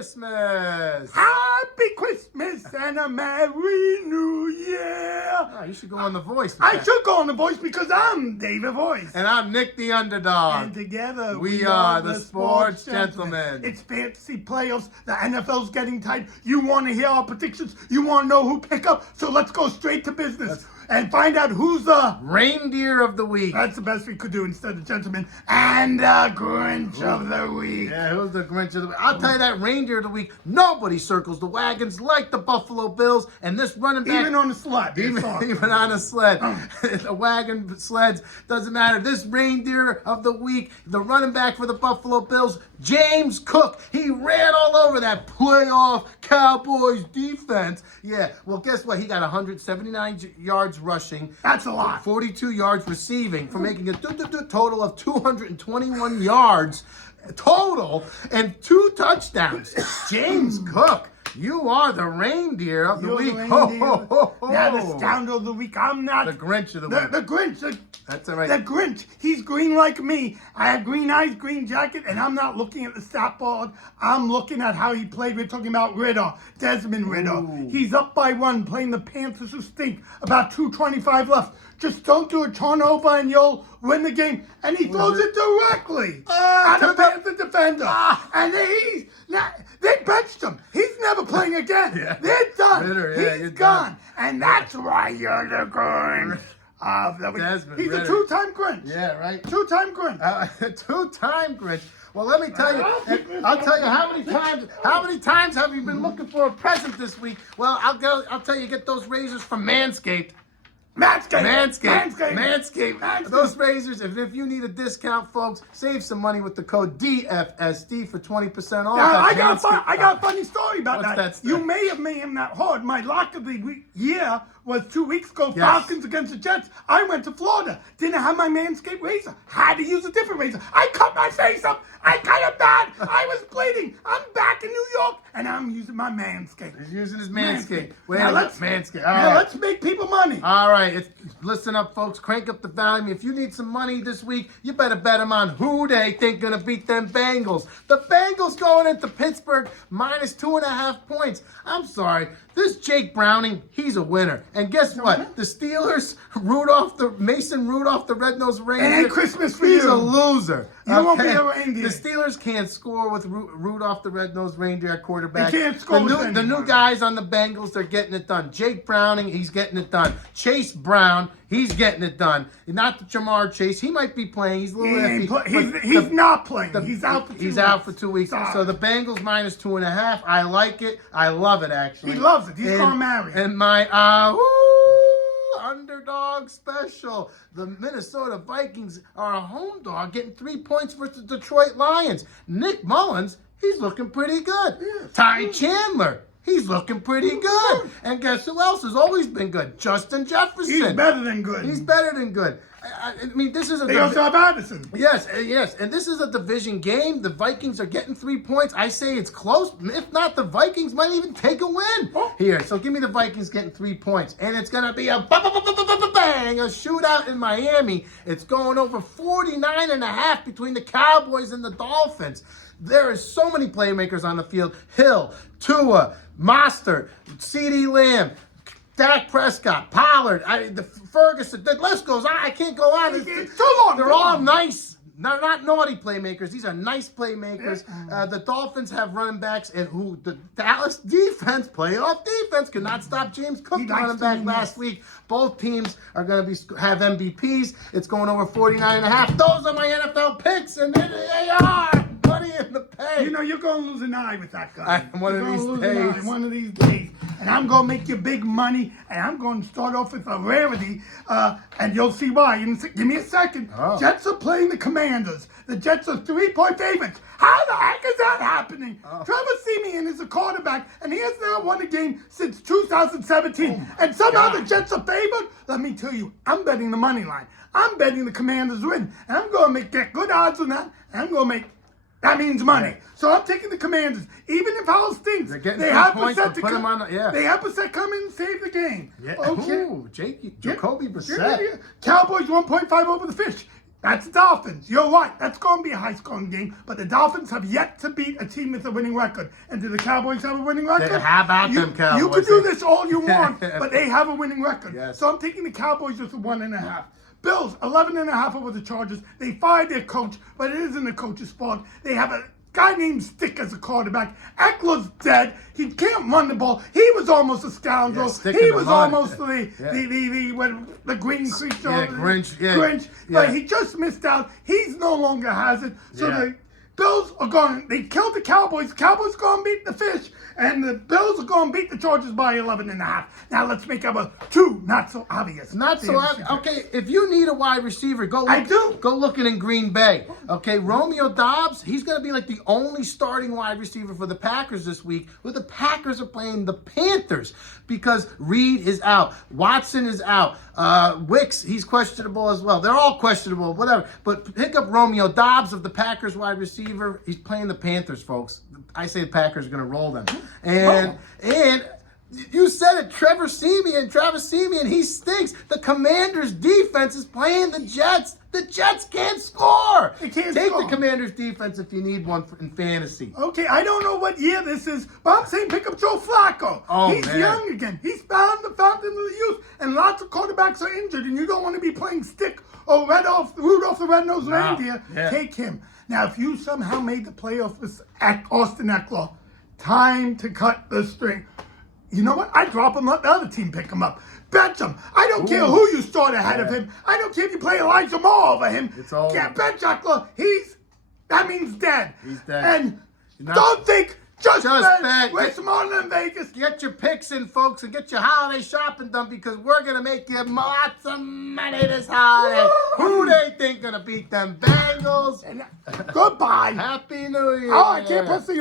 Christmas. Happy Christmas and a Merry New Year. Oh, you should go on The Voice. I should go on The Voice because I'm David Voice. And I'm Nick the Underdog. And together we are the Sports Gentlemen. It's fantasy playoffs. The NFL's getting tight. You want to hear our predictions? You want to know who pick up? So let's go straight to business and find out who's the Reindeer of the Week. That's the best we could do instead of Gentlemen. And the Grinch of the Week. Yeah, who's the Grinch of the Week? I'll tell you that Reindeer of the Week, nobody circles the wagons like the Buffalo Bills. And this running back... Even on the sled. Even on a sled. The wagon sleds, doesn't matter. This Reindeer of the Week, the running back for the Buffalo Bills, James Cook. He ran all over that playoff Cowboys defense. Yeah, well, guess what? He got 179 yards rushing. That's a lot. 42 yards receiving for making a total of 221 yards total and 2 touchdowns. James Cook, you are the Reindeer of the Week. Ho, ho, ho, ho. Now the Scoundrel of the Week. I'm not. The Grinch of the Week. The Grinch. That's all right. The Grinch. He's green like me. I have green eyes, green jacket, and I'm not looking at the stat board. I'm looking at how he played. We're talking about Ritter, Desmond Ritter. Ooh. He's up by 1, playing the Panthers who stink. About 2:25 left. Just don't do a turnover and you'll win the game. And he throws it directly at the Panther defender. And they benched him. He's never playing again. Yeah. They're done. Ritter, He's gone. And that's why you're the Grinch. He's Ritter. a 2-time Grinch. Yeah, right. 2-time Grinch. 2-time Grinch. Well, let me tell you. I'll tell you how many times have you been looking for a present this week? Well, I'll tell you, get those razors from Manscaped. Manscaped. Those razors, if you need a discount, folks, save some money with the code DFSD for 20% off. Now, I got a funny story about that. You may have made him that hard. My lock of the year was 2 weeks ago, Yes. Falcons against the Jets. I went to Florida. Didn't have my Manscaped razor. Had to use a different razor. I cut my face up. I cut it bad. I was bleeding. I'm back in New York, and I'm using my Manscaped. He's using his Manscaped. Manscaped. All right. Let's make people money. All right. Listen up, folks. Crank up the volume. If you need some money this week, you better bet them on who they think going to beat them Bengals. The Bengals going into Pittsburgh minus 2.5 points. I'm sorry. This Jake Browning, he's a winner. And guess what? The Steelers, Mason Rudolph, the red-nosed reindeer. And Christmas for you. He's a loser. You won't be a reindeer. The Steelers can't score with Rudolph, the red-nosed reindeer at quarterback. They can't score The new guys on the Bengals, they're getting it done. Jake Browning, he's getting it done. Chase Brown, he's getting it done. Not the Jamar Chase. He might be playing. He's a little iffy. He's not playing. He's out for 2 weeks. He's out for 2 weeks. So the Bengals minus 2.5. I like it. I love it, actually. He loves it. He's going to marry. And my underdog special. The Minnesota Vikings are a home dog, getting 3 points versus the Detroit Lions. Nick Mullins, he's looking pretty good. Yeah. Ty Chandler, he's looking pretty good. And guess who else has always been good? Justin Jefferson. He's better than good. He's better than good. I mean, this is a... They also have Addison. Yes. And this is a division game. The Vikings are getting 3 points. I say it's close. If not, the Vikings might even take a win here. So give me the Vikings getting 3 points. And it's going to be a bang, a shootout in Miami. It's going over 49.5 between the Cowboys and the Dolphins. There is so many playmakers on the field. Hill, Tua, Mostert, CeeDee Lamb, Dak Prescott, Pollard, the Ferguson, the list goes on. I can't go on. It's too long. They're all nice. They're not naughty playmakers. These are nice playmakers. The Dolphins have running backs, and the Dallas defense, playoff defense, could not stop James Cook, the running back last week. Both teams are going to have MVPs. It's going over 49.5. Those are my NFL picks, and there they are. Money in the pay. You know, you're going to lose an eye with that guy. One of these days. And I'm going to make you big money, and I'm going to start off with a rarity, and you'll see why. Give me a second. Jets are playing the Commanders. The Jets are 3-point favorites. How the heck is that happening? Trevor Siemian is a quarterback, and he has not won a game since 2017. And somehow the Jets are favored? Let me tell you, I'm betting the money line. I'm betting the Commanders win, and I'm going to get good odds on that, and I'm going to make... That means money. So I'm taking the Commanders. Even if Howell stinks, they have percent to come on. They have percent come in and save the game. Yeah. Okay. Ooh, Jacoby Brissett. Cowboys 1.5 over the Fish. That's the Dolphins. You're right. That's going to be a high-scoring game. But the Dolphins have yet to beat a team with a winning record. And do the Cowboys have a winning record? How about them Cowboys? You can do this all you want, but they have a winning record. Yes. So I'm taking the Cowboys with 1.5. Bills, 11.5 over the Chargers. They fired their coach, but it isn't a coach's fault. They have a guy named Stick as a quarterback. Eckler's dead. He can't run the ball. He was almost a scoundrel. He was almost the green creature. Yeah, Grinch. Yeah. Grinch. But he just missed out. He's no longer has it. So the Bills are going. They killed the Cowboys. The Cowboys going to beat the Fish, and the Bills are going to beat the Chargers by 11.5. Now let's make up a two not so obvious. Not so obvious. Okay, if you need a wide receiver, go looking in Green Bay. Okay, Romeo Doubs, he's going to be like the only starting wide receiver for the Packers this week. Where the Packers are playing the Panthers because Reed is out, Watson is out, Wicks, he's questionable as well. They're all questionable, whatever. But pick up Romeo Doubs of the Packers wide receiver. He's playing the Panthers, folks. I say the Packers are going to roll them. And you said it, Travis Siemian, he stinks. The Commanders' defense is playing the Jets. The Jets can't score. They can't Take score. the Commanders' defense if you need one in fantasy. Okay, I don't know what year this is, but I'm saying pick up Joe Flacco. Oh, He's man. young again. He's found the fountain of the youth, and lots of quarterbacks are injured, and you don't want to be playing Stick or Rudolph the Red-Nosed Reindeer. Yeah. Take him. Now, if you somehow made the playoffs with Austin Eckler, time to cut the string. You know what? I drop him, let the other team pick him up. Bench him. I don't care who you start ahead of him. I don't care if you play Elijah Moore over him. It's all bench Eckler. That means dead. He's dead. And don't think, just bet. We're smarter than Vegas. Get your picks in, folks, and get your holiday shopping done because we're going to make you lots of money this holiday. Who they think going to beat them Bengals? Goodbye. Happy New Year. Oh, I can't press the